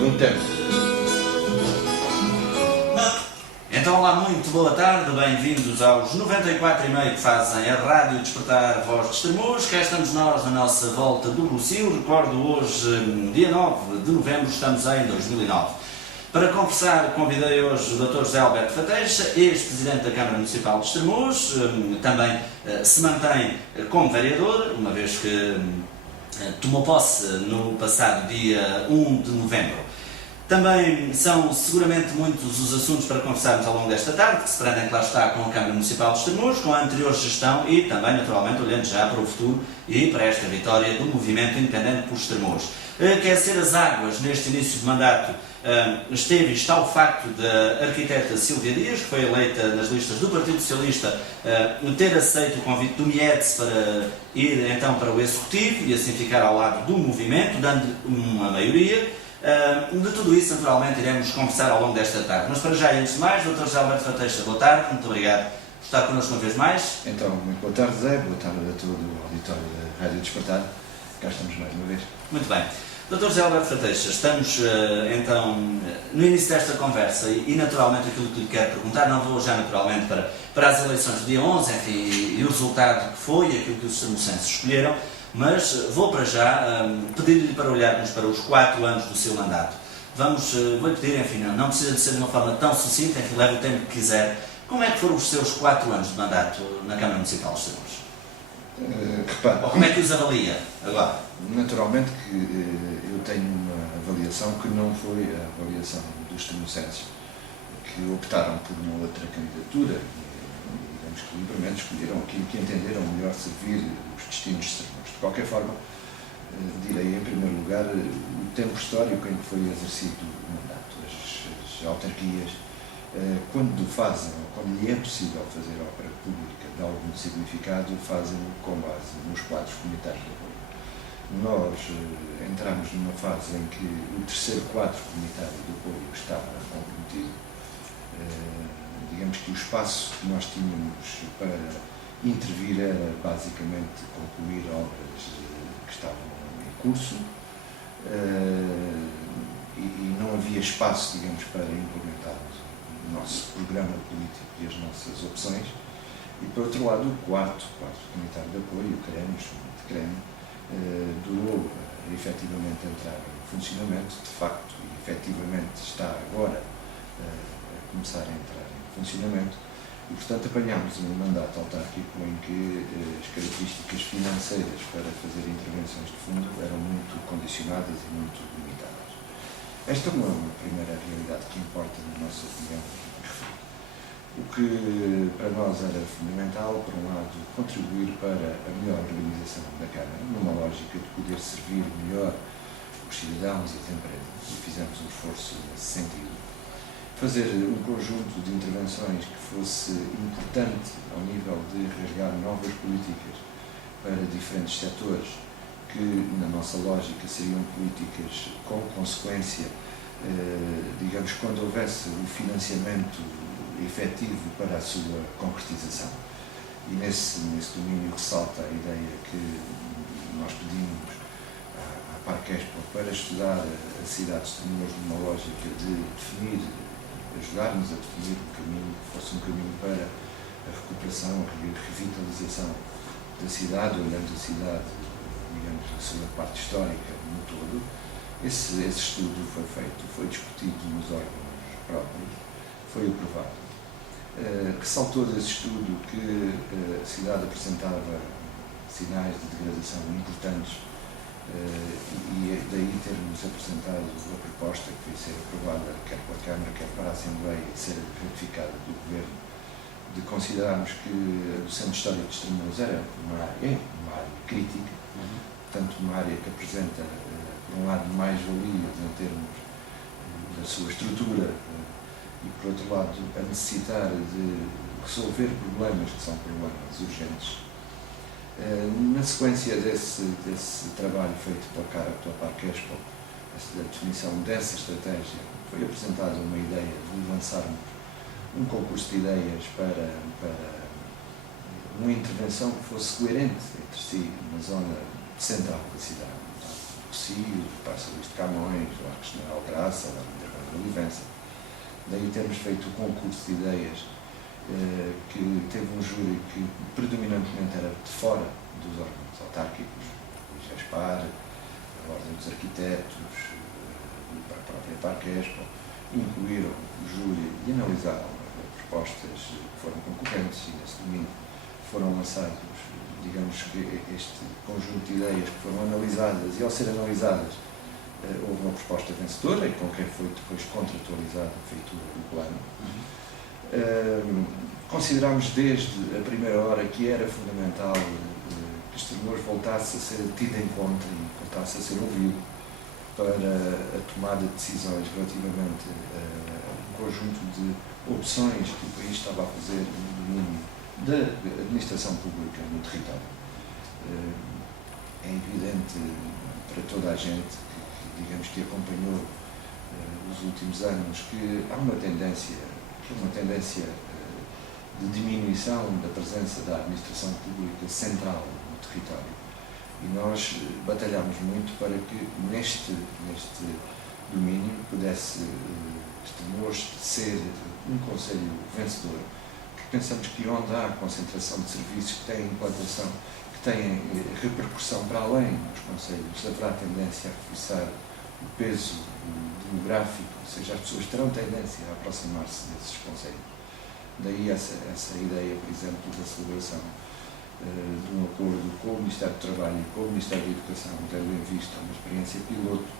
Num tempo. Então, olá, muito boa tarde, bem-vindos aos 94,5 que fazem a Rádio Despertar a Voz de Estremoz. Cá estamos nós na nossa volta do Rossio. Recordo, hoje, dia 9 de novembro, estamos em 2009. Para conversar, convidei hoje o Dr. José Alberto Fateixa, ex-presidente da Câmara Municipal de Estremoz, também se mantém como vereador, uma vez que tomou posse no passado dia 1 de novembro. Também são seguramente muitos os assuntos para conversarmos ao longo desta tarde, que se prendem, claro está, com a Câmara Municipal de Estremoz, com a anterior gestão e também, naturalmente, olhando já para o futuro e para esta vitória do movimento independente por Estremoz. Aquecer as águas neste início de mandato esteve e está o facto da arquiteta Silvia Dias, que foi eleita nas listas do Partido Socialista, ter aceito o convite do Mietz para ir então para o Executivo e assim ficar ao lado do movimento, dando uma maioria. De tudo isso, naturalmente, iremos conversar ao longo desta tarde. Mas para já, antes de mais, Dr. José Alberto Fateixa, boa tarde, muito obrigado por estar connosco uma vez mais. Então, muito boa tarde, Zé, boa tarde a todo o auditório da Rádio Despertar. Cá estamos mais uma vez. Muito bem. Dr. José Alberto Fateixa, estamos então no início desta conversa e naturalmente aquilo que lhe quero perguntar, não vou já naturalmente para as eleições do dia 11, enfim, e o resultado que foi, aquilo que os estremocenses escolheram, mas vou para já pedir-lhe para olharmos para os 4 anos do seu mandato. Vou-lhe pedir, enfim, não precisa de ser de uma forma tão sucinta, enfim, leve o tempo que quiser. Como é que foram os seus 4 anos de mandato na Câmara Municipal de Estremoz? Ou como é que os avalia agora? Naturalmente que eu tenho uma avaliação que não foi a avaliação dos estremocenses, que optaram por uma outra candidatura e, digamos que livremente escolheram aquilo que entenderam melhor servir os destinos de Estremoz. De qualquer forma, direi em primeiro lugar o tempo histórico em que foi exercido o mandato. As autarquias, quando fazem, ou quando lhe é possível fazer obra pública de algum significado, fazem-no com base nos quadros comunitários de apoio. Nós entramos numa fase em que o terceiro quadro comunitário de apoio estava comprometido. Digamos que o espaço que nós tínhamos para intervir era basicamente concluir obras que estavam em curso e não havia espaço, digamos, para implementarmos o nosso programa político e as nossas opções. E, por outro lado, o quarto comunitário de apoio, o CREM, durou efetivamente a entrar em funcionamento, de facto, e efetivamente está agora a começar a entrar em funcionamento, e, portanto, apanhámos um mandato autárquico em que as características financeiras para fazer intervenções de fundo eram muito condicionadas e muito limitadas. Esta é uma primeira realidade que importa, na nossa opinião, referir. O que para nós era fundamental, por um lado, contribuir para a melhor organização da Câmara, numa lógica de poder servir melhor os cidadãos e as empresas, e fizemos um esforço nesse sentido. Fazer um conjunto de intervenções que fosse importante ao nível de rasgar novas políticas para diferentes setores, que, na nossa lógica, seriam políticas com consequência, digamos, quando houvesse o financiamento efetivo para a sua concretização. E nesse domínio ressalta a ideia que nós pedimos à Parquespo para estudar a cidade de Estremoz numa lógica de ajudar-nos a definir um caminho que fosse um caminho para a recuperação, a revitalização da cidade, olhando a cidade, digamos, a sua parte histórica no todo. Esse estudo foi feito, foi discutido nos órgãos próprios, foi aprovado. Ressaltou desse estudo que a cidade apresentava sinais de degradação importantes e daí termos apresentado a proposta que foi ser aprovada quer pela Câmara, quer para a Assembleia e ser ratificada do Governo, de considerarmos que o Centro Histórico de Estremoz era uma área crítica, portanto uma área que apresenta, por um lado, mais-valias em termos da sua estrutura e, por outro lado, a necessitar de resolver problemas que são problemas urgentes. Na sequência desse trabalho feito pela Parquespo, da definição dessa estratégia, foi apresentada uma ideia de lançarmos um concurso de ideias para uma intervenção que fosse coerente entre si na zona central da cidade. Rocio, Praça Luís de Camões, Largo General Graça, Largo da Olivença. Daí temos feito o concurso de ideias, que teve um júri que predominantemente era de fora dos órgãos autárquicos, o GESPAR, a Ordem dos Arquitetos, a própria Parquespo, incluíram o júri e analisaram propostas que foram concorrentes, e nesse domingo foram lançados, digamos que este conjunto de ideias que foram analisadas, e ao ser analisadas houve uma proposta vencedora e com quem foi depois contratualizado, feito o plano. Considerámos desde a primeira hora que era fundamental que Estremoz voltasse a ser tido em conta e voltasse a ser ouvido para a tomada de decisões relativamente a um conjunto de opções que o país estava a fazer no domínio da administração pública no território. É evidente para toda a gente que digamos que acompanhou os últimos anos que há uma tendência de diminuição da presença da administração pública central no território. E nós batalhámos muito para que neste domínio pudesse Estremoz ser um concelho vencedor, que pensamos que onde há concentração de serviços que têm implantação, que têm repercussão para além dos concelhos, haverá tendência a reforçar o peso demográfico, ou seja, as pessoas terão tendência a aproximar-se desses concelhos. Daí essa ideia, por exemplo, da celebração de um acordo com o Ministério do Trabalho e com o Ministério da Educação, tendo em vista uma experiência piloto